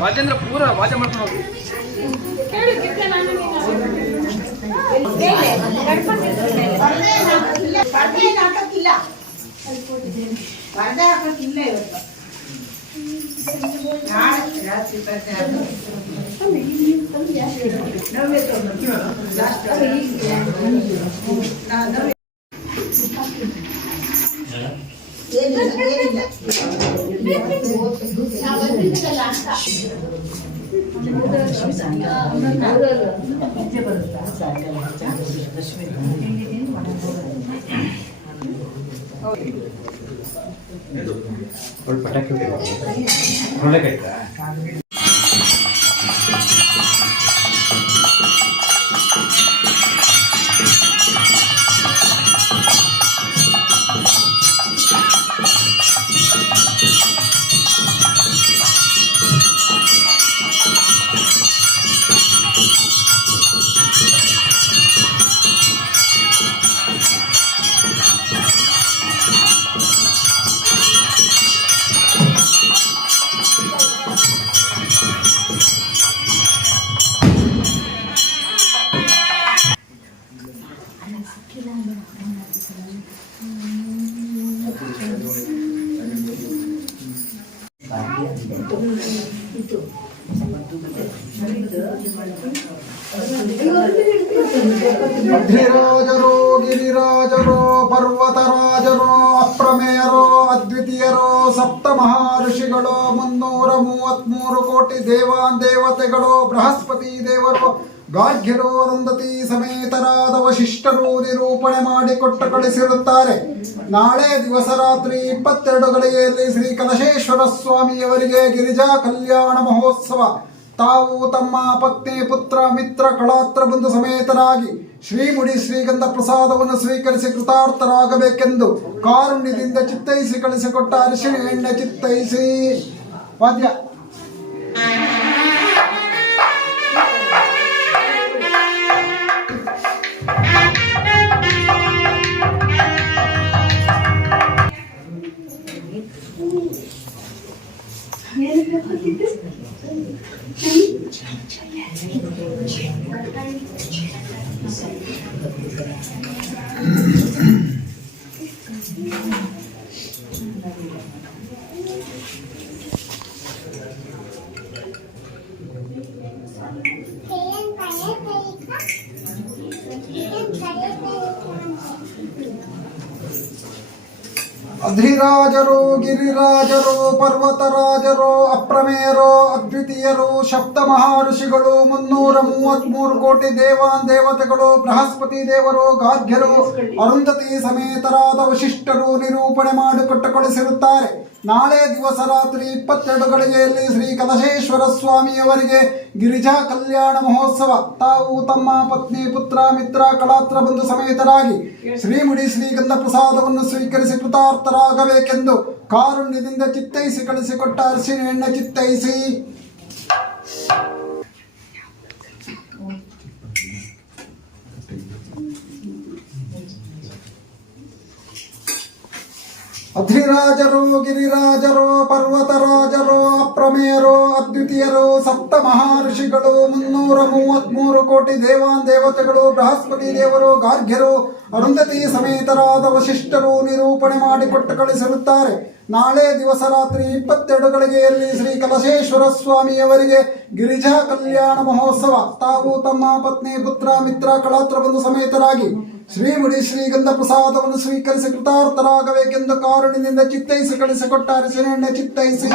ರಾಜೇಂದ್ರ ಪೂರ ವಾಚ ಮಾಡ್ಕೊಂಡು ಹೋಗಿ ಪಟಾಕಿ ಅಧಿರಾಜರೋ ಗಿರಿರಾಜರೋ ಪರ್ವತರಾಜರೋ ಅಪ್ರಮೇಯರೋ ಅದ್ವಿತೀಯರೋ ಸಪ್ತ ಮಹರ್ಷಿಗಳು 333 ಕೋಟಿ ದೇವಾನ್ ದೇವತೆಗಳು ಬೃಹಸ್ಪತಿ ದೇವರು ಗಾರ್ಗ್ಯರು ಅರುಂಧತಿ ಸಮೇತರಾದ ವಶಿಷ್ಠರು ನಿರೂಪಣೆ ಮಾಡಿಕೊಟ್ಟು ಕಳಿಸಿರುತ್ತಾರೆ. ನಾಳೆ ದಿವಸ ರಾತ್ರಿ 22 ಗಳಿಗೆಯಲ್ಲಿ ಶ್ರೀ ಕಲಶೇಶ್ವರ ಸ್ವಾಮಿಯವರಿಗೆ ಗಿರಿಜಾ ಕಲ್ಯಾಣ ಮಹೋತ್ಸವ. ತಾವು ತಮ್ಮ ಪತ್ನಿ ಪುತ್ರ ಮಿತ್ರ ಕಳಾತ್ರ ಬಂಧು ಸಮೇತರಾಗಿ ಶ್ರೀಮುಡಿ ಶ್ರೀಗಂಧ ಪ್ರಸಾದವನ್ನು ಸ್ವೀಕರಿಸಿ ಕೃತಾರ್ಥರಾಗಬೇಕೆಂದು ಕಾರುಣ್ಯದಿಂದ ಚಿತ್ತೈಸಿ ಕಳಿಸಿಕೊಟ್ಟ ಅರಿಶಿಣ ಎಣ್ಣೆ ಚಿತ್ತೈಸಿ ವಾದ್ಯ ಅಧಿರಾಜರೋ ಗಿರಿರಾಜರೋ ಪರ್ವತರಾಜರೋ ಅಪ್ರಮೇಯರೋ ಅದ್ವಿತೀಯರೋ ಸಪ್ತ ಮಹರ್ಷಿಗಳು 333 ಕೋಟಿ ದೇವಾನ್ ದೇವತೆಗಳು ಬೃಹಸ್ಪತಿ ದೇವರು ಗಾರ್ಗ್ಯರು ಅರುಂಧತಿ ಸಮೇತರಾದ ವಶಿಷ್ಠರು ನಿರೂಪಣೆ ಮಾಡಿಕೊಟ್ಟು ಕಳಿಸಿರುತ್ತಾರೆ. ನಾಳೆ ದಿವಸ ರಾತ್ರಿ 22 ಗಳಿಗೆಯಲ್ಲಿ ಶ್ರೀ ಕಲಶೇಶ್ವರ ಸ್ವಾಮಿಯವರಿಗೆ ಗಿರಿಜಾ ಕಲ್ಯಾಣ ಮಹೋತ್ಸವ. ತಾವು ತಮ್ಮ ಪತ್ನಿ ಪುತ್ರ ಮಿತ್ರ ಕಳಾತ್ರ ಬಂಧು ಸಮೇತರಾಗಿ ಶ್ರೀಮುಡಿ ಶ್ರೀಗಂಧ ಪ್ರಸಾದವನ್ನು ಸ್ವೀಕರಿಸಿ ಕೃತಾರ್ಥರಾಗಬೇಕೆಂದು ಕಾರುಣ್ಯದಿಂದ ಚಿತ್ತೈಸಿ ಕಳಿಸಿಕೊಟ್ಟ ಅರಿಶಿಣ ಎಣ್ಣೆ ಚಿತ್ತೈಸಿ ಅಧಿರಾಜರೋ ಗಿರಿರಾಜರೋ ಪರ್ವತರಾಜರೋ ಅಪ್ರಮೇಯರೋ ಅದ್ವಿತೀಯರೋ ಸಪ್ತ ಮಹರ್ಷಿಗಳು 333 ಕೋಟಿ ದೇವಾನ್ ದೇವತೆಗಳು ಬೃಹಸ್ಪತಿ ದೇವರು ಗಾರ್ಗ್ಯರು ಅರುಂಧತಿ ಸಮೇತರಾದ ವಶಿಷ್ಠರು ನಿರೂಪಣೆ ಮಾಡಿಕೊಟ್ಟು ಕಳಿಸಿರುತ್ತಾರೆ. ನಾಳೆ ದಿವಸ ರಾತ್ರಿ 22 ಗಳಿಗೆಯಲ್ಲಿ ಶ್ರೀ ಕಲಶೇಶ್ವರ ಸ್ವಾಮಿಯವರಿಗೆ ಗಿರಿಜಾ ಕಲ್ಯಾಣ ಮಹೋತ್ಸವ. ತಾವು ತಮ್ಮ ಪತ್ನಿ ಪುತ್ರ ಮಿತ್ರ ಕಳಾತ್ರ ಬಂಧು ಸಮೇತರಾಗಿ ಶ್ರೀಮುಡಿ ಶ್ರೀಗಂಧ ಪ್ರಸಾದವನ್ನು ಸ್ವೀಕರಿಸಿ ಕೃತಾರ್ಥರಾಗಬೇಕೆಂದು ಕಾರುಣ್ಯದಿಂದ ಚಿತ್ತೈಸಿ ಕಳಿಸಿಕೊಟ್ಟ ಅರಿಶಿಣ ಎಣ್ಣೆ ಚಿತ್ತೈಸಿ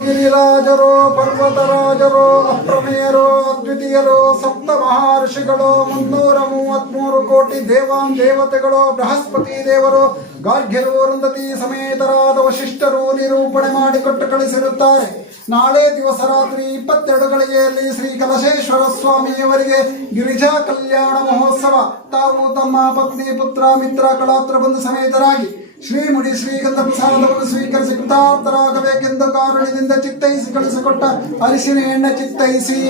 ಗಿರಿರಾಜರೋ ಪರ್ವತರಾಜರೋ ಅಪ್ರಮೇಯರೋ ಅದ್ವಿತೀಯರೋ ಸಪ್ತ ಮಹರ್ಷಿಗಳು 333 ಕೋಟಿ ದೇವಾನ್ ದೇವತೆಗಳು ಬೃಹಸ್ಪತಿ ದೇವರು ಗಾರ್ಗ್ಯರು ಅರುಂಧತಿ ಸಮೇತರಾದ ವಶಿಷ್ಠರು ನಿರೂಪಣೆ ಮಾಡಿಕೊಟ್ಟು ಕಳಿಸಿರುತ್ತಾರೆ. ನಾಳೆ ದಿವಸ ರಾತ್ರಿ 22 ಗಳಿಗೆಯಲ್ಲಿ ಶ್ರೀ ಕಲಶೇಶ್ವರ ಸ್ವಾಮಿಯವರಿಗೆ ಗಿರಿಜಾ ಕಲ್ಯಾಣ ಮಹೋತ್ಸವ. ತಾವು ತಮ್ಮ ಪತ್ನಿ ಪುತ್ರ ಮಿತ್ರ ಕಳಾತ್ರ ಬಂಧು ಸಮೇತರಾಗಿ ಶ್ರೀಮುಡಿ ಶ್ರೀಗಂಧ ಪ್ರಸಾದವನ್ನು ಸ್ವೀಕರಿಸಿ ಕೃತಾರ್ಥರಾಗಬೇಕೆಂದು ಕಾರುಣ್ಯದಿಂದ ಚಿತ್ತೈಸಿ ಕಳಿಸಿಕೊಟ್ಟ ಅರಿಶಿನ ಎಣ್ಣೆ ಚಿತ್ತೈಸಿ.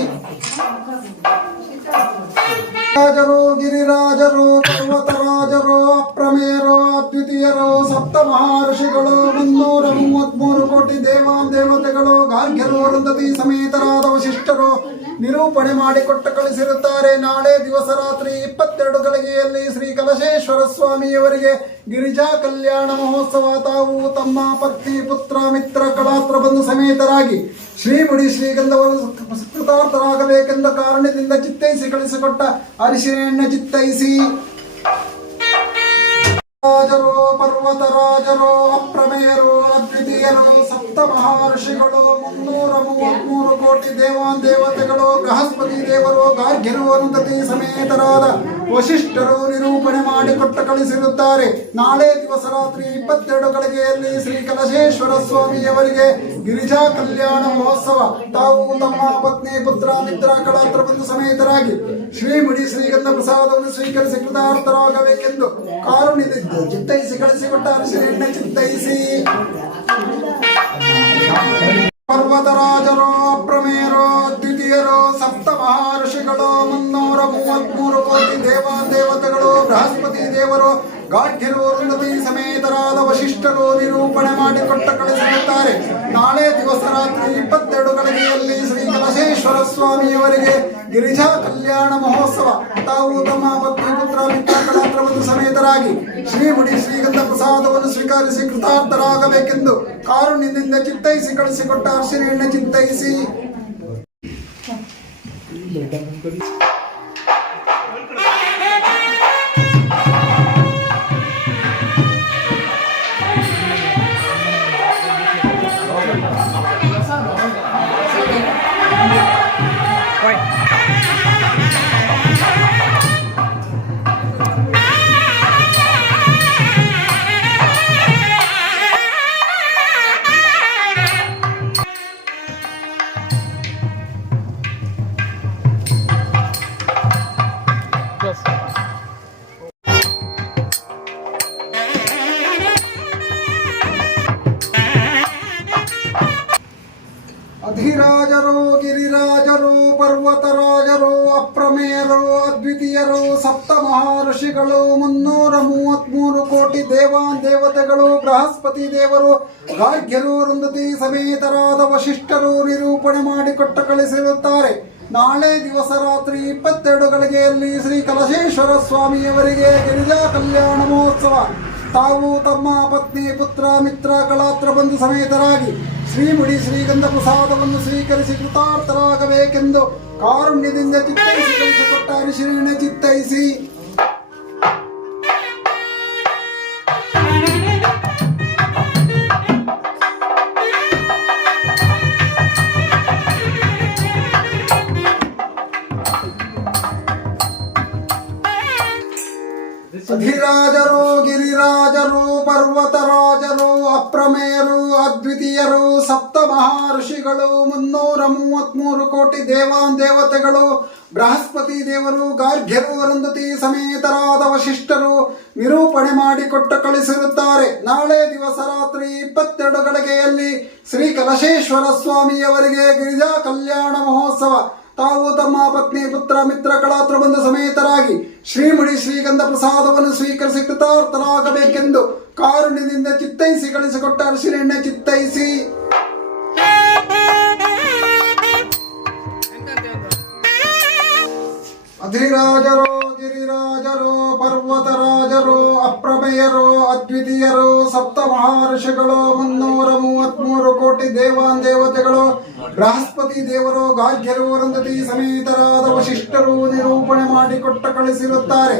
ರಾಜರು ಗಿರಿರಾಜರು ಪರ್ವತರಾಜರು ಅಪ್ರಮೇಯರು ಅದ್ವಿತೀಯರು ಸಪ್ತ ಮಹರ್ಷಿಗಳು 333 ಕೋಟಿ ದೇವಾನ್ ದೇವತೆಗಳು ಗಾರ್ಗ್ಯರು ಅರುಂಧತಿ ಸಮೇತರಾದ ವಶಿಷ್ಠರು ನಿರೂಪಣೆ ಮಾಡಿಕೊಟ್ಟ ಕಳಿಸಿರುತ್ತಾರೆ. ನಾಳೆ ದಿವಸ ರಾತ್ರಿ 22 ಗಳಿಗೆಯಲ್ಲಿ ಶ್ರೀ ಕಲಶೇಶ್ವರ ಸ್ವಾಮಿಯವರಿಗೆ ಗಿರಿಜಾ ಕಲ್ಯಾಣ ಮಹೋತ್ಸವ. ತಾವು ತಮ್ಮ ಪತ್ನಿ ಪುತ್ರ ಮಿತ್ರ ಕಳಾತ್ರ ಬಂಧು ಸಮೇತರಾಗಿ ಶ್ರೀಮುಡಿ ಶ್ರೀಗಂಧವನ್ನು ಕೃತಾರ್ಥರಾಗಬೇಕೆಂದ ಕಾರಣದಿಂದ ಚಿತ್ತೈಸಿ ಕಳಿಸಿಕೊಟ್ಟ ಅರಿಶಿನ ಎಣ್ಣೆ ಚಿತ್ತೈಸಿ. ರಾಜರು ಪರ್ವತರಾಜರು ಅಪ್ರಮೇಯರು ಅದ್ವಿತೀಯರು ಸಪ್ತ ಮಹರ್ಷಿಗಳು 333 ಕೋಟಿ ದೇವಾನ್ ದೇವತೆಗಳು ಬೃಹಸ್ಪತಿ ದೇವರು ಗಾರ್ಗ್ಯರು ಅರುಂಧತಿ ಸಮೇತರಾದ ವಶಿಷ್ಠರು ನಿರೂಪಣೆ ಮಾಡಿಕೊಟ್ಟ ಕಳಿಸಿರುತ್ತಾರೆ. ನಾಳೆ ದಿವಸ ರಾತ್ರಿ 22 ಗಳಿಗೆಯಲ್ಲಿ ಶ್ರೀ ಕಲಶೇಶ್ವರ ಸ್ವಾಮಿಯವರಿಗೆ ಗಿರಿಜಾ ಕಲ್ಯಾಣ ಮಹೋತ್ಸವ. ತಾವು ತಮ್ಮ ಪತ್ನಿ ಪುತ್ರ ಮಿತ್ರ ಕಳಾತ್ರ ಬಂಧು ಸಮೇತರಾಗಿ ಶ್ರೀಮುಡಿ ಶ್ರೀಗಂಧ ಪ್ರಸಾದವನ್ನು ಸ್ವೀಕರಿಸಿ ಕೃತಾರ್ಥರಾಗಬೇಕೆಂದು ಕಾರುಣ್ಯದಿಂದ ಚಿತ್ತೈಸಿ ಕಳಿಸಿಕೊಟ್ಟ ಅರಿಶಿನ ಎಣ್ಣೆ ಚಿತ್ತೈಸಿ. ಪರ್ವತರಾಜರು ಅಪ್ರಮೇಯರು ದ್ವಿತೀಯರು ಸಪ್ತ ಮಹರ್ಷಿಗಳು 333 ಕೋಟಿ ದೇವಾನ್ ದೇವತೆಗಳು ಬೃಹಸ್ಪತಿ ದೇವರು ಗಾಢ್ಯರು ಅರುಂಧತಿ ಸಮೇತರಾದ ವಶಿಷ್ಠರು ನಿರೂಪಣೆ ಮಾಡಿಕೊಟ್ಟ ಕಳಿಸಿರುತ್ತಾರೆ. ನಾಳೆ ದಿವಸ ರಾತ್ರಿ 22 ಗಳಿಗೆಯಲ್ಲಿ ಶ್ರೀ ಕಲಶೇಶ್ವರ ಸ್ವಾಮಿಯವರಿಗೆ ಗಿರಿಜಾ ಕಲ್ಯಾಣ ಮಹೋತ್ಸವ. ತಾವು ತಮ್ಮ ಪತ್ನಿ ಪುತ್ರ ಮಿತ್ರ ಕಳಾತ್ರ ಬಂಧು ಸಮೇತರಾಗಿ ಶ್ರೀಮುಡಿ ಶ್ರೀಗಂಧ ಪ್ರಸಾದವನ್ನು ಸ್ವೀಕರಿಸಿ ಕೃತಾರ್ಥರಾಗಬೇಕೆಂದು ಕಾರುಣ್ಯದಿಂದ ಚಿತ್ತೈಸಿ ಕಳಿಸಿಕೊಟ್ಟ ಅರಿಶಿನ ಎಣ್ಣೆ ಚಿತ್ತೈಸಿ. ಅಧಿರಾಜರು ಗಿರಿರಾಜರು ಪರ್ವತರಾಜರು ಅಪ್ರಮೇಯರು ಅದ್ವಿತೀಯರು ಸಪ್ತ ಮಹರ್ಷಿಗಳು 333 ಕೋಟಿ ದೇವಾನ್ ದೇವತೆಗಳು ಬೃಹಸ್ಪತಿ ದೇವರು ಗಾರ್ಗ್ಯರು ಅರುಂಧತಿ ಸಮೇತರಾದ ವಶಿಷ್ಠರು ನಿರೂಪಣೆ ಮಾಡಿಕೊಟ್ಟ ಕಳಿಸಿರುತ್ತಾರೆ. ನಾಳೆ ದಿವಸ ರಾತ್ರಿ 22 ಗಳಿಗೆಯಲ್ಲಿ ಶ್ರೀ ಕಲಶೇಶ್ವರ ಸ್ವಾಮಿಯವರಿಗೆ ಗಿರಿಜಾ ಕಲ್ಯಾಣ ಮಹೋತ್ಸವ. ತಾವು ತಮ್ಮ ಪತ್ನಿ ಪುತ್ರ ಮಿತ್ರ ಕಳಾತ್ರ ಬಂಧು ಸಮೇತರಾಗಿ ಶ್ರೀಮುಡಿ ಶ್ರೀಗಂಧ ಪ್ರಸಾದವನ್ನು ಸ್ವೀಕರಿಸಿ ಕೃತಾರ್ಥರಾಗಬೇಕೆಂದು ಕಾರುಣ್ಯದಿಂದ ಚಿತ್ತೈಸಿ ಕಳಿಸಿಕೊಟ್ಟ ಅರಿಶಿನ ಎಣ್ಣೆ ಚಿತ್ತೈಸಿ. ಅಧಿರಾಜರು ಗಿರಿರಾಜರು ಪರ್ವತರಾಜರು ಅಪ್ರಮೇಯರು ಅದ್ವಿತೀಯರು ಸಪ್ತ ಮಹರ್ಷಿಗಳು 333 ಕೋಟಿ ದೇವಾನ್ ದೇವತೆಗಳು ಬೃಹಸ್ಪತಿ ದೇವರು ಗಾರ್ಗ್ಯರು ಅರುಂಧತಿ ಸಮೇತರಾದ ವಶಿಷ್ಠರು ನಿರೂಪಣೆ ಮಾಡಿಕೊಟ್ಟ ಕಳಿಸಿರುತ್ತಾರೆ. ನಾಳೆ ದಿವಸ ರಾತ್ರಿ 22 ಗಳಿಗೆಯಲ್ಲಿ ಶ್ರೀ ಕಲಶೇಶ್ವರ ಸ್ವಾಮಿಯವರಿಗೆ ಗಿರಿಜಾ ಕಲ್ಯಾಣ ಮಹೋತ್ಸವ. ತಾವು ತಮ್ಮ ಪತ್ನಿ ಪುತ್ರ ಮಿತ್ರ ಕಳಾತ್ರ ಬಂಧು ಸಮೇತರಾಗಿ ಶ್ರೀಮುಡಿ ಶ್ರೀಗಂಧ ಪ್ರಸಾದವನ್ನು ಸ್ವೀಕರಿಸಿ ಕೃತಾರ್ಥರಾಗಬೇಕೆಂದು ಕಾರುಣ್ಯದಿಂದ ಚಿತ್ತೈಸಿ ಕಳಿಸಿಕೊಟ್ಟ ಅರಿಶಿನ ಎಣ್ಣೆ ಚಿತ್ತೈಸಿ. ಅಧಿರಾಜರು ಗಿರಿರಾಜರು ಪರ್ವತರಾಜರು ಅಪ್ರಮೇಯರು ಅದ್ವಿತೀಯರು ಸಪ್ತ ಮಹರ್ಷಿಗಳು 333 ಕೋಟಿ ದೇವಾನ್ ದೇವತೆಗಳು ಬೃಹಸ್ಪತಿ ದೇವರು ಗಾರ್ಗ್ಯರು ಅರುಂಧತಿ ಸಮೇತರಾದ ವಶಿಷ್ಠರು ನಿರೂಪಣೆ ಮಾಡಿಕೊಟ್ಟ ಕಳಿಸಿರುತ್ತಾರೆ.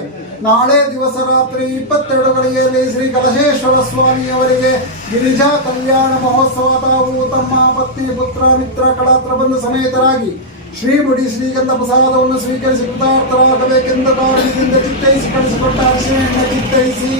ನಾಳೆ ದಿವಸ ರಾತ್ರಿ 22 ಗಳಿಗೆಯಲ್ಲಿ ಶ್ರೀ ಕಲಶೇಶ್ವರ ಸ್ವಾಮಿಯವರಿಗೆ ಗಿರಿಜಾ ಕಲ್ಯಾಣ ಮಹೋತ್ಸವ. ತಾವು ತಮ್ಮ ಪತ್ನಿ ಪುತ್ರ ಮಿತ್ರ ಕಳಾತ್ರ ಬಂಧು ಸಮೇತರಾಗಿ ಶ್ರೀಮುಡಿ ಶ್ರೀಗಂಧ ಪ್ರಸಾದವನ್ನು ಸ್ವೀಕರಿಸಿ ಕೃತಾರ್ಥರಾಗಬೇಕೆಂದು ಕಾರಣದಿಂದ ಚಿತ್ತೈಸಿ ಕಳಿಸಿಕೊಟ್ಟ ಅರಿಶಿನ ಎಣ್ಣೆ ಚಿತ್ತೈಸಿ.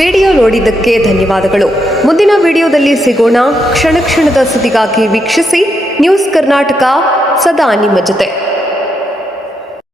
ವಿಡಿಯೋ ನೋಡಿದ್ದಕ್ಕೆ ಧನ್ಯವಾದಗಳು. ಮುಂದಿನ ವಿಡಿಯೋದಲ್ಲಿ ಸಿಗೋಣ. ಕ್ಷಣ ಕ್ಷಣದ ಸುದ್ದಿಗಾಗಿ ವೀಕ್ಷಿಸಿ ನ್ಯೂಸ್ ಕರ್ನಾಟಕ, ಸದಾ ನಿಮ್ಮ ಜೊತೆ.